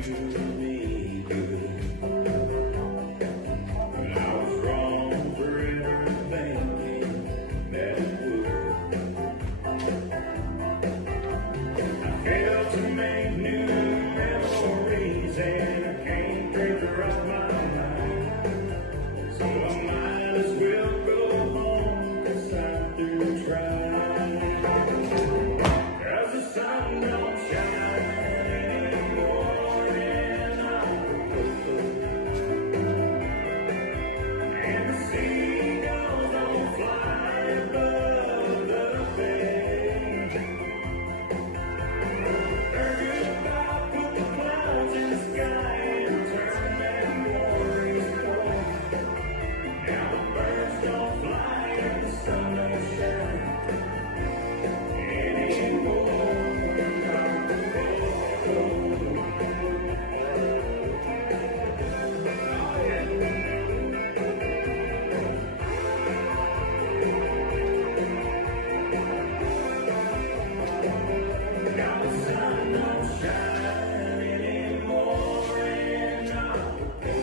do me good. But I was wrong for ever thinking that it would. I failed to make new memories and I can't break her off my mind. So I might as well go home, 'cause I'm through trying. 'Cause the sun don't shine anymore in Acapulco, and the seagulls don't fly above the bay. Their goodbye put the clouds in the sky and turned that warrior's cold. Now the birds don't fly and the sun don't shine anymore. Now the sun don't shine anymore in Acapulco,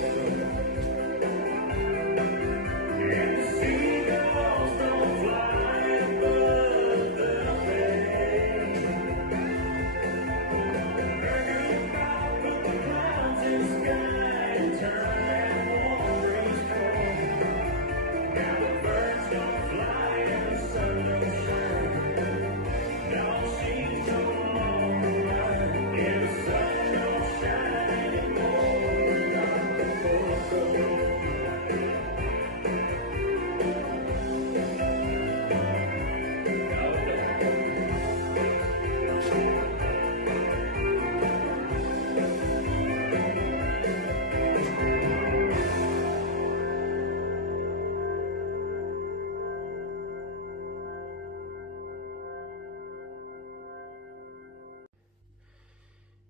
and the seagulls don't fly above the bay. Their goodbye put the clouds in the sky and turned that warm breeze cold. Now the birds don't fly and the sun don't shine. Now she's no longer mine, and the sun don't shine anymore in Acapulco.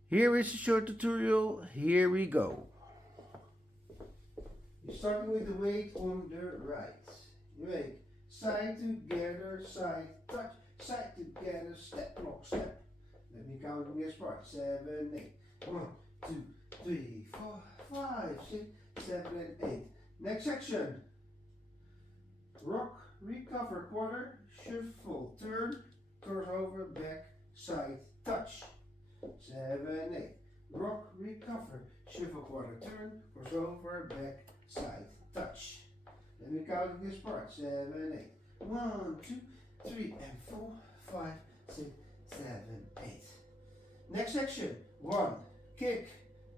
Here is a short tutorial. Here we go. You're starting with the weight on the right. You make side together, side touch, side together, step, lock, step. Let me count on this part. 7, 8. 1, 2, 3, 4, 5, 6, 7, and 8. Next section. Rock, recover, quarter, shuffle, turn, crossover, back, side, touch. 7, 8. Rock, recover, shuffle, quarter, turn, crossover, back, side, touch. Let me count this part. 7, 8. 1, 2, 3, and 4, 5, 6, 7, 8. Next section. 1. Kick,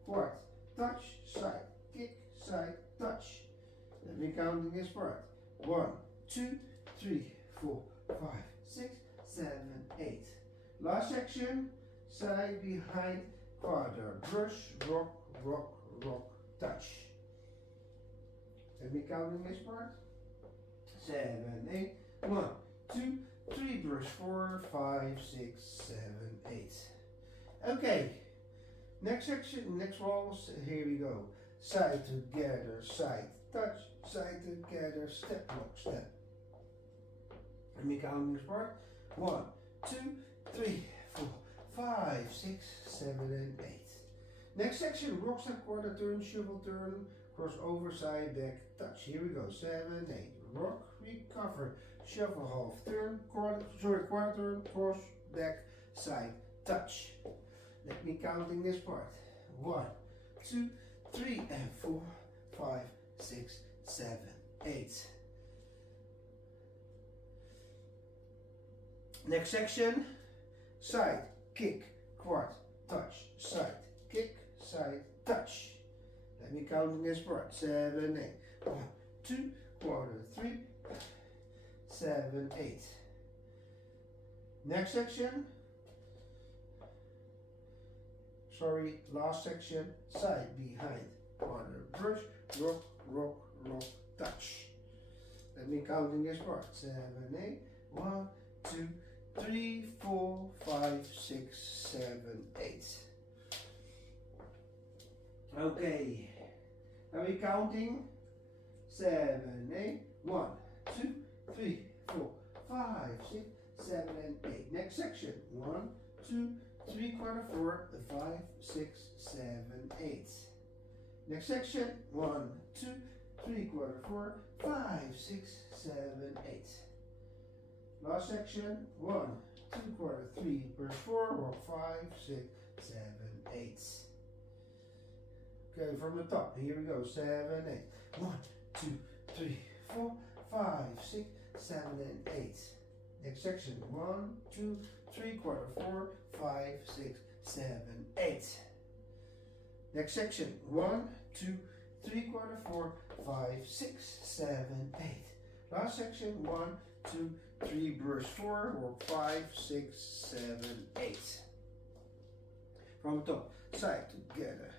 quart, touch, side, kick, side, touch. Let me count this part. 1, 2, 3, 4, 5, 6, 7, 8. Last section. Side, behind, quarter, brush, rock, rock, rock, touch. Let me count in this part. 7, 8. 1, 2, 3, brush, 4, 5, 6, 7, 8. Okay. Next section, next walls, here we go. Side together, side, touch, side together, step, lock, step. Let me count in this part. 1, 2, 3, 4, 5, 6, 7, and 8. Next section, rock, step, quarter, turn, shuffle, turn, cross over, side, back, touch. Here we go. 7, 8. Rock, recover, shuffle, half, turn, quarter turn, cross, back, side, touch. Let me count in this part. 1, 2, 3, and 4, 5, 6, 7, 8. Next section, side, kick, quart, touch, side, kick, side, touch. Let me count in this part. 7, 8. 1, 2, quarter, 3, 7, 8. Next section. Sorry, last section. Side, behind, quarter, brush, rock, rock, rock, touch. Let me count in this part. 7, 8. 1, 2, 3, 4, 5, 6, 7, 8. Okay. Are we counting? 7, 8. 1, 2, 3, 4, 5, 6, 7, and 8. Next section. 1, 2, 3/4, 4, 5, 6, 7, 8. Next section, 1, 2, 3/4, 4, 5, 6, 7, 8. Last section, 1, 2/4, 3 verse 4, or 5, 6, 7, 8. Okay, from the top, here we go, 7, 8. 1, 2, 3, 4, 5, 6, 7, and 8. Next section, 1, 2, 3/4, 4, 5, 6, 7, 8. Next section, 1, 2, 3/4, 4, 5, 6, 7, 8. Last section, 1, 2, 3 verse 4, or 5, 6, 7, 8. From the top, side together.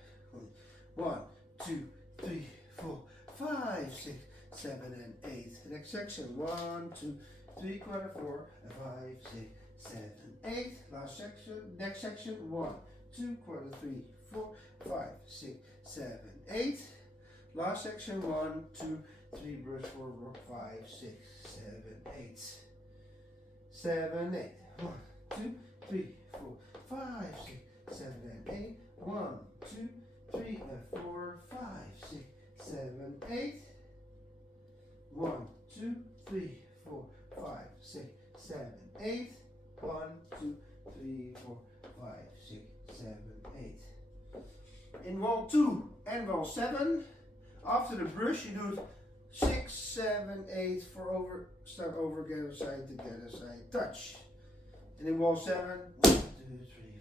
1, 2, 3, 4, 5, 6, 7, and 8. Next section, 1, 2, 3/4, 4, 5, 6, 7, 8. Last section, next section, 1, 2/4, 3, 4, 5, 6, 7, 8. Last section, 1, 2, 3 verse 4, 5, 6, 7, 8. 7, 8. 1, 2, 3, 4, 5, 6, 7, and 8. 1, 2, 3, 4, 5, 6, 7, 8. 1, 2, 3, 4, 5, 6, 7, 8. 1, 2, 3, 4, 5, 6, 7, 8. In wall 2 and wall 7, after the brush you do 6, 7, 8 for over, start over again, side together, side touch. And in wall 7, 1, 2, 3,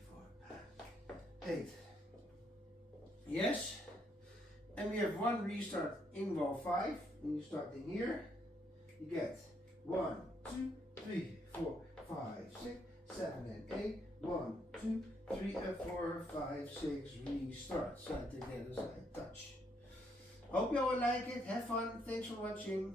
4, 8. Yes? And we have one restart in wall 5. When you start in here, you get 1, 2, 3, 4, 5, 6, 7, and 8. 1, 2, 3, 4, 5, 6. Restart. Side together, side touch. Hope you all like it. Have fun. Thanks for watching.